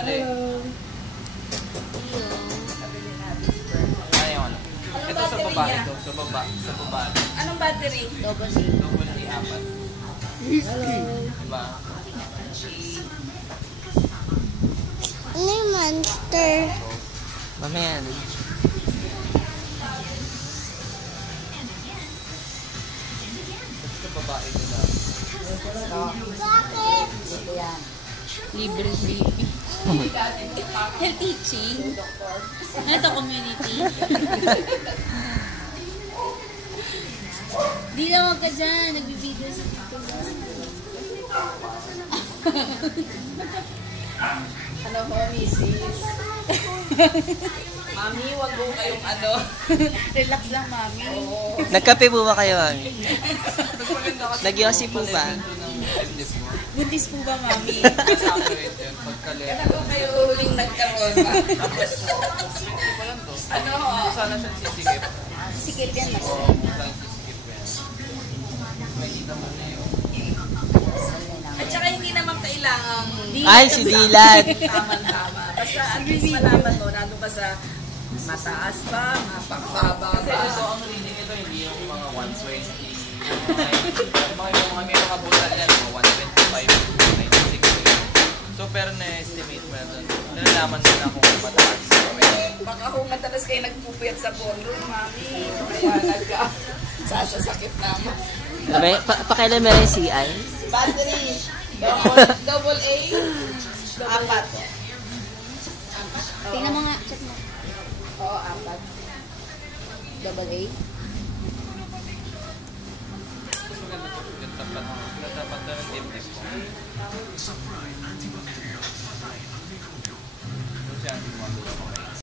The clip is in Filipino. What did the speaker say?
Mare. Ayaw ano. Ito sa baba, ito. Sa baba. Sa baba. Anong battery? Double A. Double A, 4. Diba? Ano yung monster? Mamaya. Sa baba, ito lang. Bakit? Libre baby. Health teaching. Ito community. Di naman ka dyan. Nagbibideo sa TikTok. Ano po, Mrs.? Mami, wag mo kayong ano. Relax lang, mami. Nagkape po ba kayo, mami? Mas maganda kasi Nagyosi po ba? Buntis po ba, mami? Saturate yun. Pagka-level. Ako kayo huling nagkaroon ba? Tapos, hindi pa lang to. Ano? Sana siyang sisikip. Sikip yan na. Oo, saan sisikip yan. Makikita mo na yun. At saka hindi naman kailangan Ay, si Dylan. Tama-tama. Basta at least malaman mo, nandun ka sa mataas pa, mapakbaba Kasi pa. ito, ang reading ito, hindi yung mga 120. May mga butal yan, mga 125, 196. So, pero na-estimate mo na doon. Nalalaman mo na kung mataas. Baka kung matalas kayo nagpupuyat sa ballroom, mami, kaya sasasakit naman. Pakailan meron yung CI? Battery, double A, 4. Tingnan mo nga, check mo. Oo, 4. Double A. Tapat na ng dip-dip ko. So siya,